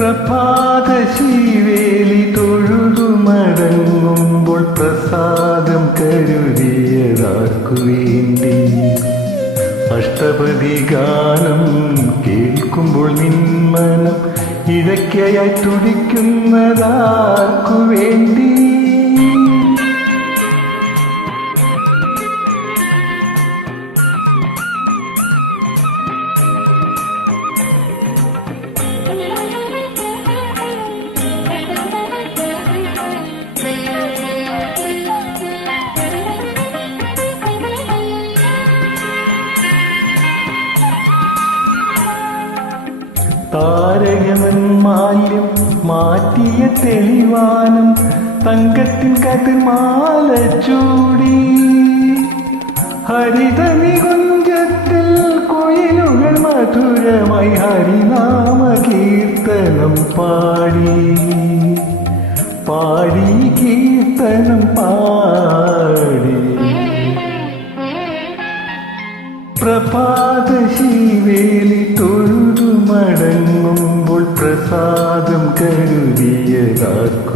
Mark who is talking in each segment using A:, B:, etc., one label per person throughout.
A: പ്രഭാത ശിവേലി തൊഴുതു മടങ്ങുമ്പോൾ പ്രസാദം കരുതിയതാക്കുവേണ്ടി. അഷ്ടപതി ഗാനം കേൾക്കുമ്പോൾ നിന്മനം ഇഴയ്ക്കയായി തുടിക്കുന്നതാർക്കുവേണ്ടി മാല്യം മാറ്റിയ തെളിവാനും തങ്കത്തിൻ കതിർമാല ചൂടി. ഹരിത നികുഞ്ചത്തിൽ കുയിലുകൾ മധുരമായി ഹരിനാമ കീർത്തനം പാടി. പാടി കീർത്തനം പാടി. പ്രഭാത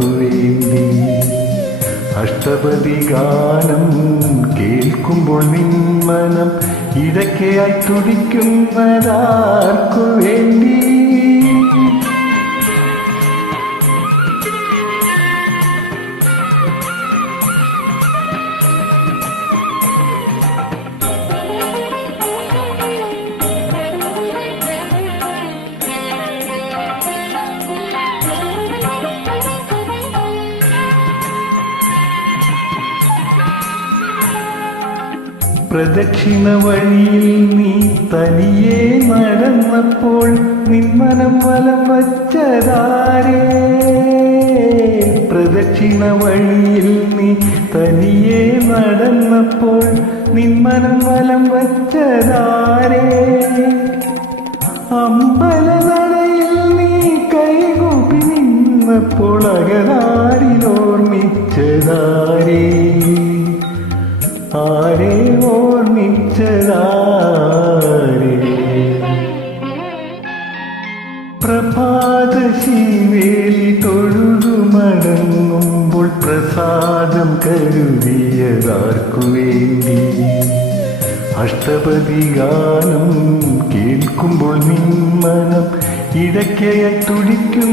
A: വേണ്ടി അഷ്ടപതി ഗാനം കേൾക്കുമ്പോൾ നിന്മനം ഇടയ്ക്കയായി തുടിക്കുന്നതാർക്കു വേണ്ടി പ്രദക്ഷിണ വഴിയിൽ നീ തനിയെ നടന്നപ്പോൾ നിന്മനം വലം വച്ചതാരേ പ്രദക്ഷിണ വഴിയിൽ നീ തനിയെ നടന്നപ്പോൾ നിന്മനം വലം വച്ചതാരേ അമ്പലനടയിൽ നീ കൈകൂപ്പി നിന്നപ്പോൾ അകതാരിലോർമ്മിച്ചതാരേ ആരെ ഓർമ്മിച്ചതാരേ പ്രഭാത ശിവേലി തൊഴുതു മടങ്ങുമ്പോൾ പ്രസാദം കരുതിയതാർക്കു വേണ്ടി അഷ്ടപതി ഗാനം കേൾക്കുമ്പോൾ നിന്മനം ഇടയ്ക്കയ തുടിക്കുന്നതാർക്കു